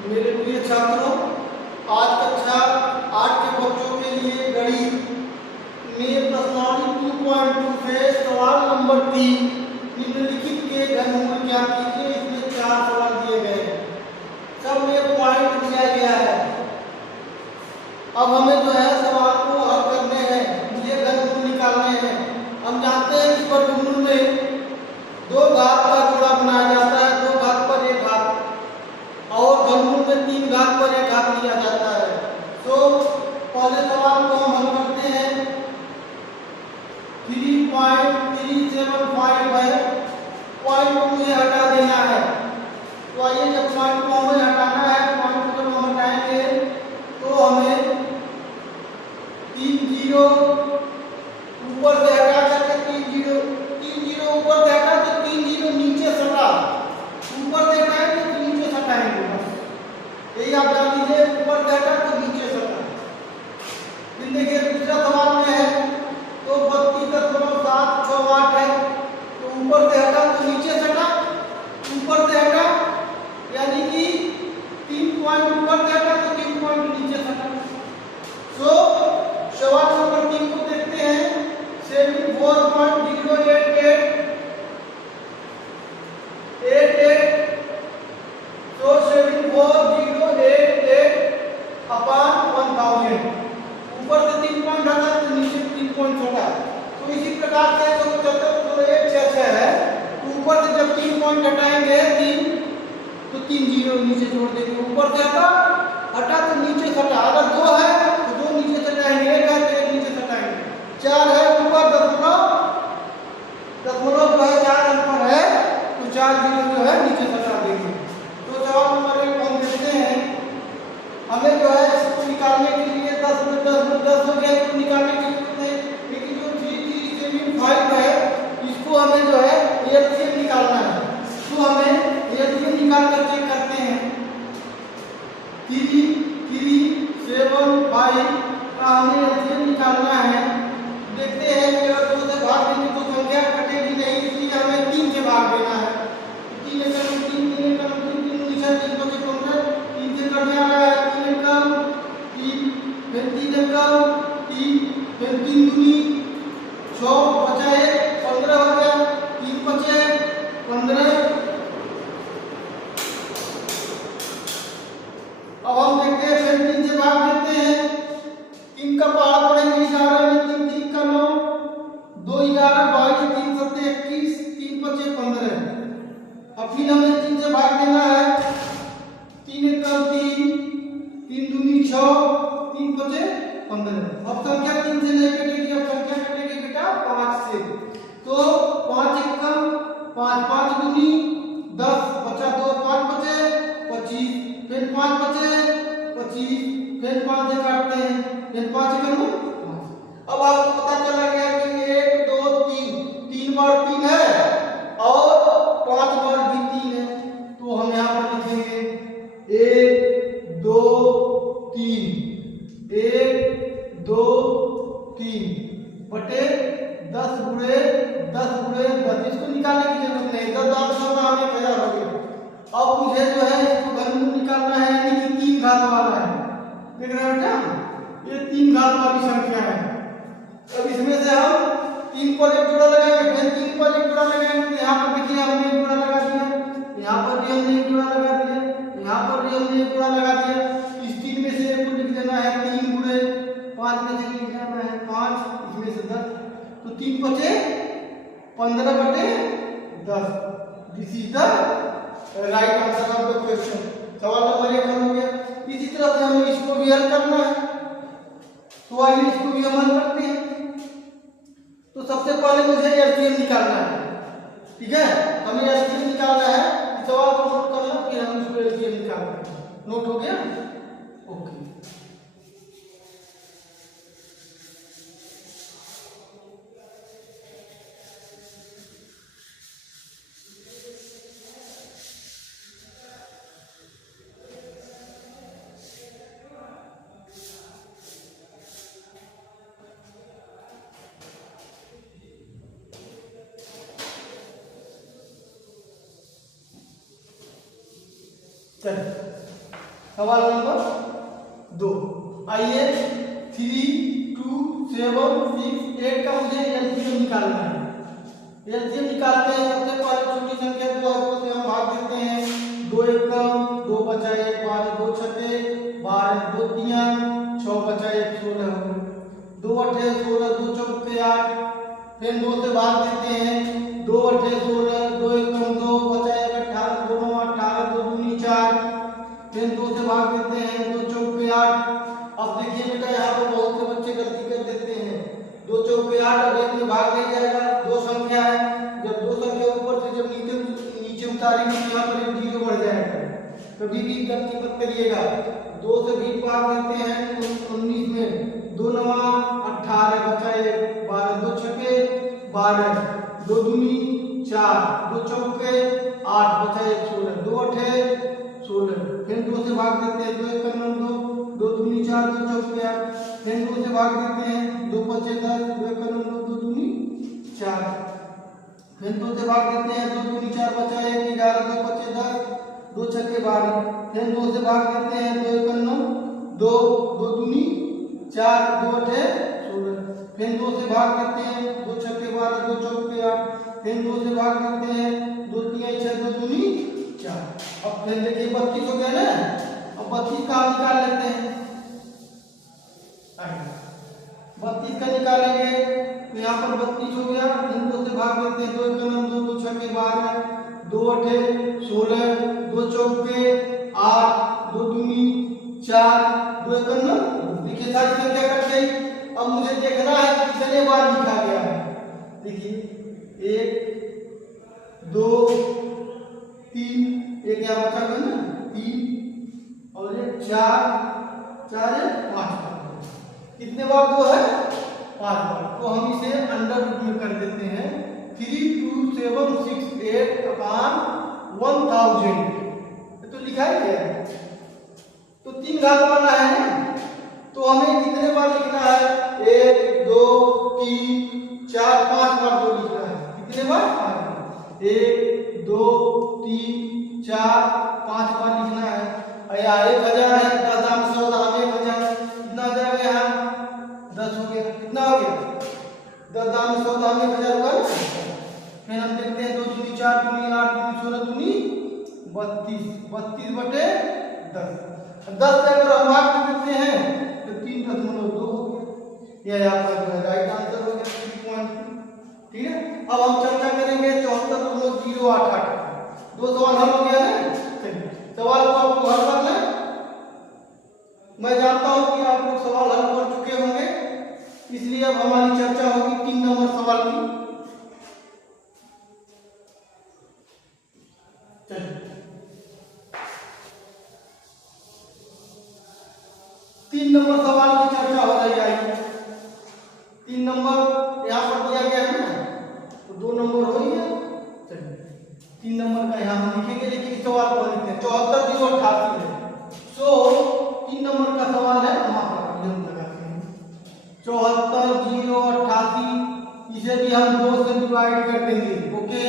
मेरे प्रिय छात्रों, आज कक्षा 8 के बच्चों के लिए गणित में प्रश्नावली 2.2 से सवाल नंबर 3 निम्नलिखित के घनमूल ज्ञात कीजिए। इसमें 4 सवाल दिए गए हैं, सब में पॉइंट दिया गया है। अब हमें जो है सवाल को हल करने हैं, ये घनमूल निकालने हैं। हम जानते हैं कि वर्गमूल में 2 घात का जोड़ा बनाया जाता है, 2 घात पर 1 घात, और घनमूल में 3 घात पर 1 घात लिया जाता है। तो पहले सवाल को हम हल करते हैं। 3.375 है, पॉइंट को मुझे हटा देना है। तो आइए, जब पॉइंट को हमें हटाना है, पॉइंट को जब हम हटाएंगे तो हमें 3 जीरो ऊपर से हटा करके 3 जीरो ऊपर से हटा तो 3 जीरो नीचे सटा, ऊपर से हटाएंगे तो नीचे सटाएंगे, बस यही आप जान लीजिए। ऊपर से हटा तो नीचे सटा। फिर देखिए दूसरा सवाल में है तो 32.768 है, तो ऊपर से हटा तो नीचे सटा, ऊपर से हटा यानी कि 3 पॉइंट ऊपर से हटा तो 3 पॉइंट नीचे सटा। सो सवाल नंबर 3 को देखते हैं। 74.088 तो 74,088 अपॉन 1000। ऊपर से 3 पॉइंट हटा तो नीचे 3 पॉइंट हटा। तो इसी प्रकार से 175 है, तो ऊपर से जब 3 पॉइंट हटाएंगे 3 तो 3 जीरो नीचे जोड़ देंगे। ऊपर से हटा तो नीचे सटा। अगर 2 है तो 2 नीचे सटाएंगे, 1 है तो 1 नीचे सटाएंगे। 4 है ऊपर दशमलव जो है 4 अंक है, तो 4 जीरो जो है नीचे सटा देंगे। तो सवाल नंबर 1 हम देखते हैं। हमें जो है इसको निकालने के लिए 10 में 10 हो गया, इसको निकालने के लिए लेकिन जो 3375 है इसको हमें जो है एलसीएम निकालना है। तो हमें एलसीएम निकाल कर चेक करते हैं। 3375 का हमें एलसीएम निकालना है। देखते हैं कि अगर 2 से भाग देंगे तो संख्या कटेगी नहीं, इसलिए हमें 3 से भाग देना है। 3 एकम 3 3 एकम 3 3 निशा 3 को 15 3 से कट जा रहा है। 3 एकम 3 फिर 3 एकम 3 फिर 3 दूनी 6 बचा 1 15 हो गया। 3 बचे 15। अब हम देखते हैं फिर 3 से भाग देते हैं। 3 का पहाड़ पड़ेंगे 11 में, 3 3 का 9 2 11 22 3 7 21 3 बचे 15। अब फिर हमें 3 से भाग देना है। 3 एकम 3 3 दूनी 6 3 बचे 15। अब संख्या 3 से नहीं कटेगी, अब संख्या कटेगी बेटा 5 से। तो 5 एकम 5 5 दूनी 10 बचा 2 5 बचे 25, फिर 5 बचे 25, फिर 5 से काटते हैं, फिर 5 एकम 5। अब आपको पता चला गया कि 1 2 3 बार 3 है और 5 बार भी 3 है। तो हम यहाँ पर लिखेंगे 1 2 3 1 2 3 बटे 10 गुणे 10। इसको निकालने की जरूरत नहीं, 10 हमें 1000 हो गया। अब मुझे जो है इसको घनमूल निकालना है, यानी कि 3 घात वाला है। देख रहे हो बेटा, ये 3 घात वाली संख्या है। अब इसमें से हम 3 पर एक जोड़ा लगाएंगे, फिर 3 पर एक जोड़ा लगाएंगे। यहाँ पर देखिए हमने एक जोड़ा लगा दिया, यहाँ पर भी हमने एक जोड़ा लगा दिया, यहाँ पर भी हमने एक जोड़ा लगा दिया। इस 3 में से एक को लिख देना है 3 गुणे 5 में से लिख देना है 5, इसमें से 10, तो 3 बचे 15 बटे 10। This is the right answer of the question. सवाल नंबर 1 हल हो गया। इसी तरह से हमें इसको भी हल करना है। तो आइए इसको भी हम हल करते हैं। तो सबसे पहले मुझे एलसीएम निकालना है, ठीक है। हमें एलसीएम निकालना है, इस सवाल को नोट करना, फिर हम इसको एलसीएम निकालना है। नोट हो गया? ओके। चलिए सवाल नंबर 2। आइए 3, 2, 7, 6, 8 का मुझे एलसीएम निकालना है। एलसीएम निकालते हैं। सबसे पहले छोटी संख्या 2 है, 2 से हम भाग देते हैं। 2 एकम 2 बचा 1, 12 2 छठे 12 2 तिया 6 बचा 1 16 2 अठे 16 2 चौके 8। फिर 2 से भाग देते हैं। 2 अठे 16 2 एकम 2 बचा 1 18 2 9 18 2 दूनी 4। फिर 2 से भाग देते हैं। 2 चौके 8। अब देखिए बेटा यहाँ पर बहुत से बच्चे गलती कर देते हैं। 2 चौके 8 अब एक में भाग नहीं जाएगा। 2 संख्या है, जब 2 संख्या ऊपर से जब नीचे उतारेंगे तो यहाँ पर 0 बढ़ जाएगा। कभी भी गलती मत करिएगा। 2 से भी भाग देते हैं 19 में। 2 9 18 बचा 1 12 2 छके 12 2 दूनी 4 2 चौके 8 बचा 1 16 2 अठे 16। फिर 2 से भाग देते हैं। 2 एकम 2 2 दूनी 4 2 चौके 8। फिर 2 से भाग देते हैं। 2 पचे 10 2 एकम 2 2 दूनी 4। फिर 2 से भाग देते हैं। 2 दूनी 4 बचा 1 11 2 पचे 10 2 छके 12। फिर 2 से भाग देते हैं। 2 एकम 2 2 दूनी 4 2 अठे 16। फिर 2 से भाग देते हैं। 2 छके 12 2 चौके 8। फिर 2 से भाग देते हैं। 2 तिया 6 2 दूनी 4। अब फिर देखिए 32 हो गया ना। अब 32 का निकाल लेते हैं। 32 का निकालेंगे तो यहाँ पर 32 हो गया। इन 2 से भाग देते हैं। 2 एकम 2 2 छके 12 2 अठे 16 2 चौके 8 2 दूनी 4 2 एकम। देखिए सारी संख्या कट गई। अब मुझे देखना है कितने बार लिखा गया है। देखिए 1 2 3 एक यहाँ बचा हुआ ना 3 और 4 4 5 कितने बार 2 है 5 बार। तो हम इसे अंडर रूट में कर देते हैं। 3278/1000 तो लिखा ही है। तो 3 घात वाला है ना, तो हमें कितने बार लिखना है 1 2 3 4 5 बार 2 लिखना है। कितने बार 5 बार 1 2 3 4 5 बार लिखना है। या 1000 है 10 दाम 100 दाम 1000 कितना आ जाएगा यहाँ 10 हो गया। कितना हो गया 10 दाम 100 दाम 1000 हुआ। फिर हम देखते हैं 2 दूनी 4 दूनी 8 दूनी 16 दूनी 32 32 बटे 10 10 से अगर हम भाग देते हैं तो 3.2 हो गया। यह आपका जो है राइट आंसर हो गया 3.2। ठीक है। अब हम चर्चा करेंगे 74.088 दो सवाल हल हो गया है। सवाल को आपको हल करना है। मैं जानता हूं कि आप लोग सवाल हल कर चुके होंगे, इसलिए अब हमारी चर्चा होगी 3 नंबर सवाल की। 3 नंबर सवाल की चर्चा हो रही है। 3 नंबर यहाँ पर दिया गया है ना, तो 2 नंबर हो गया। चलिए 3 नंबर का यहाँ हम लिखेंगे, लेकिन इस सवाल को लिखते हैं 74,088 है। सो 3 नंबर का सवाल है, वहां पर हम लगाते हैं 74,088। इसे भी हम 2 से डिवाइड कर देंगे। ओके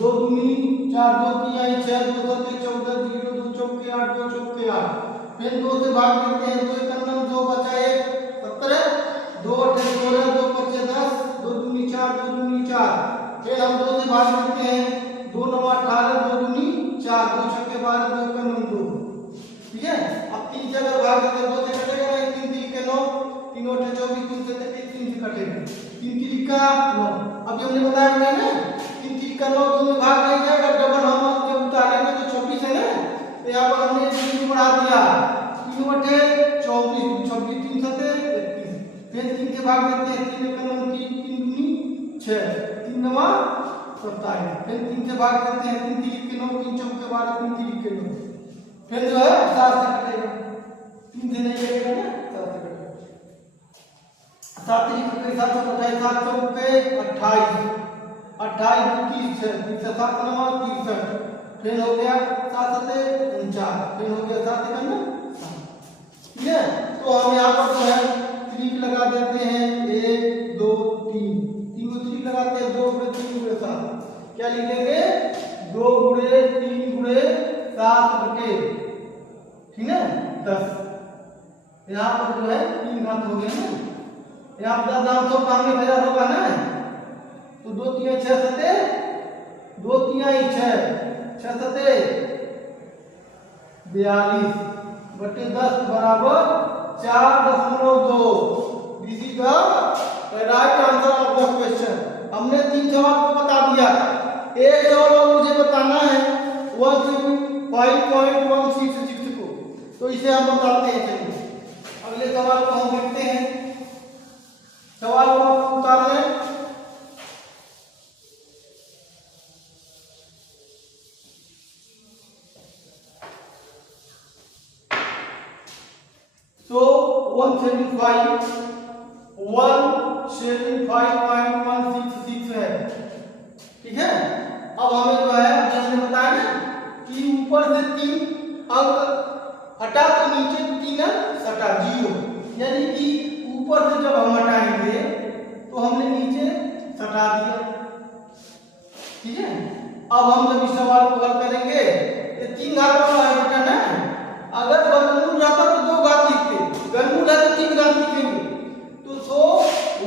2 दूनी 4 2 तिया 6 2 7 14 0 2 चौके 8 2 चौके 8। फिर 2 से भाग देते हैं। 2 एकम 2 बचा 1 17 2 अठे 16 2 पचे 10 2 दूनी 4 2 दूनी 4। फिर हम 2 से भाग देते हैं। 2 9 18 2 दूनी 4 2 छके 12 2 एकम 2। ठीक है। अब 3 से अगर भाग देते हैं 2 से कटेगा नहीं, 3 3 के 9 3 अठे 24 3 से 3 से कटेगा 3 3 का 9। अभी हमने बताया था ना 3 3 का 9 2 में भाग नहीं जाएगा। डबल हम जब उतारेंगे तो 24 है ना, तो यहाँ पर हमने 3 बढ़ा दिया 3 अठे 24 26 3 7 21। फिर 3 के भाग देते हैं। 3 एकम 3 3 दूनी 6 3 9 27। फिर 3 से भाग देते हैं। 3 3 के 9 3 चौके 12 3 3 के 9। फिर जो है 7 से कटेगा 3 से नहीं कटेगा ना 7 से कटेगा। 7 3 के 7 से 27 7 चौके 28 28 30 है 30 से 7 9 63। फिर हो गया 7 7 49। फिर हो गया 7 एकम 7। ठीक है। तो हम यहाँ पर जो है 3 लगा देते हैं 1 2 3 3 को 3 लगाते हैं 2 गुणे 3 गुणे 7। क्या लिखेंगे 2 गुणे 3 गुणे 7 बटे। ठीक है 10। यहाँ पर जो है 3 घात हो गए ना, यहाँ पर 10,991,000 होगा ना, तो 2 3 6 सते 2 3 6 6 सते 42 बटे 10 बराबर 4.2। This is the right answer of the question. हमने 3 सवाल को बता दिया, एक सवाल और मुझे बताना है 165.166 को, तो इसे हम बताते हैं। चलिए अगले सवाल को हम देखते हैं। सवाल को उतार लें। So 175.166 है, ठीक है। अब हमें जो है हमने बताया ना कि ऊपर से 3 अंक हटा तो नीचे 3 अंक सटा 0, यानी कि ऊपर से जब हम हटाएंगे तो हमने नीचे सटा दिया, ठीक है। अब हम जब इस सवाल को हल करेंगे, ये 3 घात वाला है बेटा ना, अगर वर्गमूल रहता तो 2 घात लिखते, वर्गमूल है तो 3 घात लिखेंगे। तो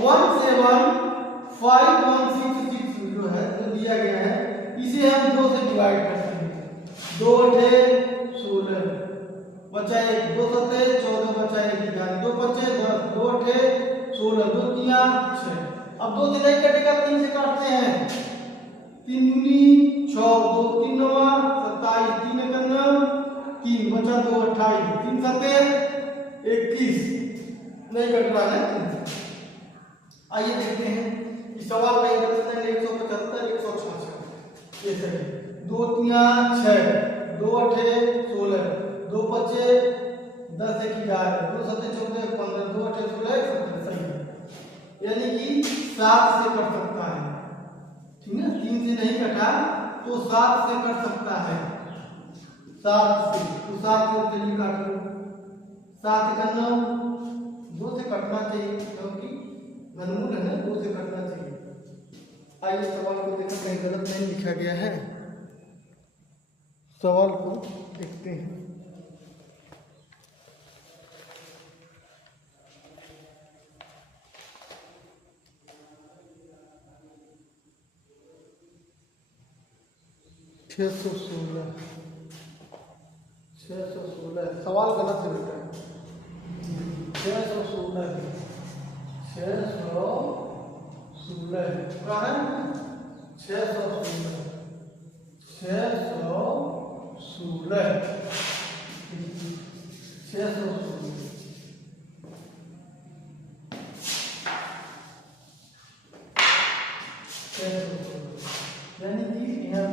175.166 जो है जो दिया गया है, इसे हम 2 से डिवाइड कर सकते हैं। 2 8 16 बचा 1, 2 7 14 बचा 1 11, 2 5 10, 2 8 16, 2 3 6। अब 2 से नहीं कटेगा, 3 से काटते हैं। 3 दूनी 6, 2 3 9 27, 3 1 9 3 बचा 2 28, 3 7 21 नहीं कट रहा है। आइए देखते हैं इस सवाल का आंसर है 175 166। ये सही 2 3 6 2 8 16 2 5 10 1 11 2 7 14 15 2 8 16 17 सही, यानी कि 7 से कट सकता है, ठीक है। 3 से नहीं कटा तो 7 से कट सकता है, 7 से, तो 7 से चलिए काट लो। 7 का 9 2 से कटना चाहिए क्योंकि घनमूल है ना, 2 से कटना चाहिए। आइए सवाल को देखो, कहीं गलत नहीं लिखा गया है, सवाल को देखते हैं। छः सौ 16 सवाल गलत है बेटा, 616 क्या है 616 यानी कि यहाँ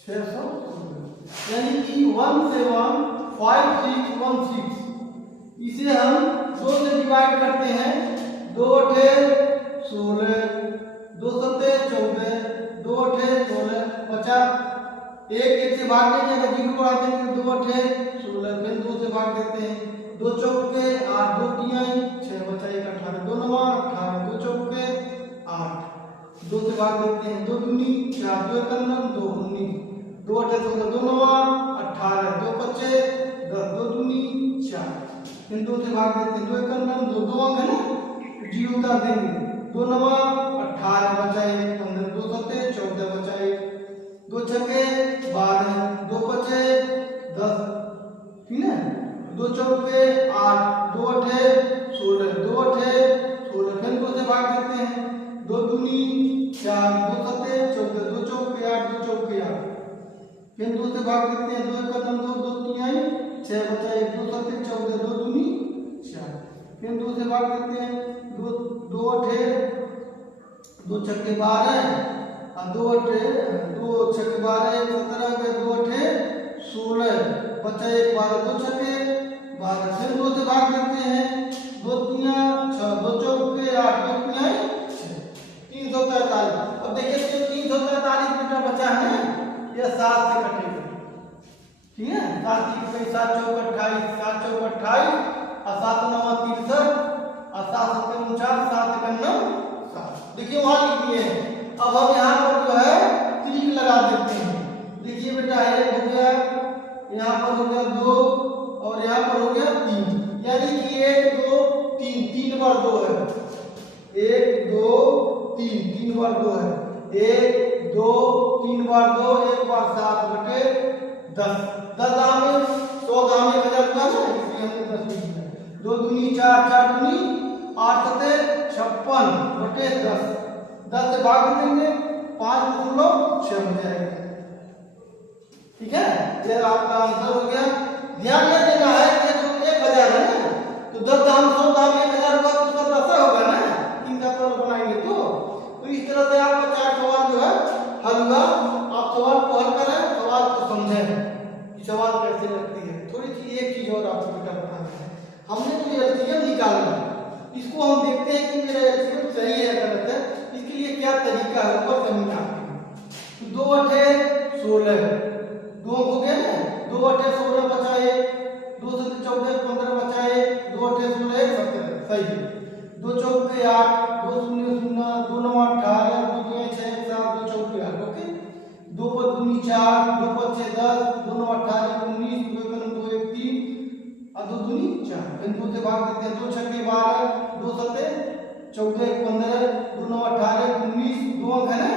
616 यानी कि 175616, इसे हम 2 से डिवाइड करते हैं। 2 8 16 2 7 14 2 8 16 बचा 1 से भाग देंगे, अगर 0 को आते हैं 2 8 16 फिर 2 से भाग देते हैं। 2 चौके 8 2 3 6 बचा 1 18 2 9 18 2 चौके 8 2 से भाग देते हैं। 2 दूनी 4 2 1 2 19 2 8 16 2 9 18 2 5 10 2 दूनी 4 फिर 2 से भाग देते हैं। 2 1 2 2 अंक है ना, 0 उतार देंगे। 2 9 18 बचा 1 15 2 7 14 बचा 1 2 छक्के 12 2 5 10, ठीक है। 2 चौके 8 2 8 16 2 8 16 फिर 2 से भाग देते हैं। 2 दूनी 4 2 7 14 2 चौके 8 2 चौके 8 फिर 2 से भाग देते हैं। 2 1 2 2 3 6 बचा 1 2 7 14 2 दूनी 4 फिर 2 से भाग देते हैं। 2 2 8 2 छक्के 12 और 2 8 2 छक्के 12 1 17 2 8 16 बचा 1 12 2 छक्के 12 फिर 2 से भाग देते हैं। 2 3 6 2 चौके 8 2 3 6 343। अब देखिए जो 343 बेटा बचा है ये 7 से कटेगा, ठीक है। 7 7 चौक 28 7 चौक 28 और 7 9 63 और 7 7 49 7 9 7। देखिए वहां लिख दिए हैं। अब हम यहाँ पर जो है क्लिक लगा देते हैं। देखिए बेटा ये हो गया यहाँ पर हो गया 2 और यहाँ पर हो गया 3, यानी कि 1 2 3, 3 बार 2 है, 1 2 3, 3 बार 2 है, 1 2 3 बार 2, 1 बार 7 बटे 10, 10 दाम में 100 दाम में 1000 का है, इसलिए हमने 10 लिख दिया। 2 दूनी 4, 4 दूनी 8 सते 56 बटे 10, 10 से भाग देंगे 5 6 हो जाएगा। ठीक है, ये आपका आंसर हो गया। ध्यान में देना है कि जो 1000 है ना, तो 10 दाम 100 दाम 1000 होगा तो उसका 10 होगा ना, 3 का सवाल बनाएंगे तो इस तरह से आपका 4 सवाल जो है हल हुआ। आप सवाल को हल करें, सवाल को समझें कि सवाल कैसे लगती है। थोड़ी सी एक चीज और आपको बेटा बताना है, हमने जो एलसीएम निकाला इसको हम देखते हैं कि मेरा एलसीएम सही है गलत है, इसके लिए क्या तरीका है ऊपर जमीन आपकी। 2 अठे 16, 2 हो गया ना, 2 अठे 16 बचा 1, 2 सते 14 15 बचा 1, 2 अठे 16 17 सही, 2 चौके 8, 2 शून्य 0, 2 9 18, 2 3 6 7, 2 चौके 8, ओके। 2 पर दूनी 4, 2 पर 6 10, 2 9 18 19, 2 1 2 1 3 और 2 दूनी 4, इन 2 से भाग देते हैं, 2 छक्के 12, 2 सते 14 15, 2 9 18 19, 2 अंक है ना,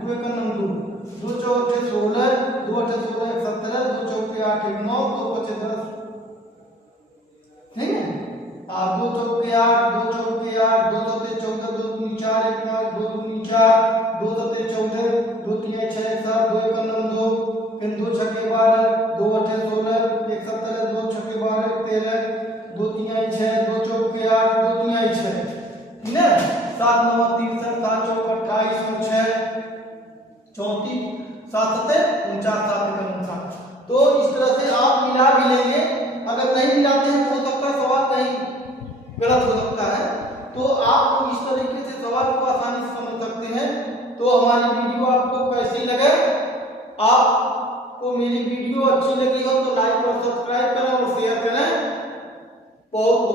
2 1 2, 2 चौके 16, 2 अठे 16 17, 2 चौके 8 9, 2 पचे 10, ठीक है। आप 2 चौके 8, 2 चौके 8, 2 सते 14, 2 दूनी 4 1 5, 2 दूनी 4, 2 सते 14, 2 3 6 7, 2 1 2, फिर 2 छक्के 12, 2 अठे 16 1 17, 2 छक्के 12 13, 2 3 6, 2 चौके 8, 2 3 6, ठीक है। 7 9 63, 7 चौक 28 6 34, 7 सते 49, 7 59। तो इस तरह से आप मिला भी लेंगे, अगर नहीं मिलाते हैं तो हो सकता है सवाल कहीं गलत हो सकता है, तो आप इस तरीके से सवाल को आसानी से समझ सकते हैं। तो हमारी वीडियो आपको कैसी लगे, आपको मेरी वीडियो अच्छी लगी हो तो लाइक और सब्सक्राइब करें और शेयर करें। बहुत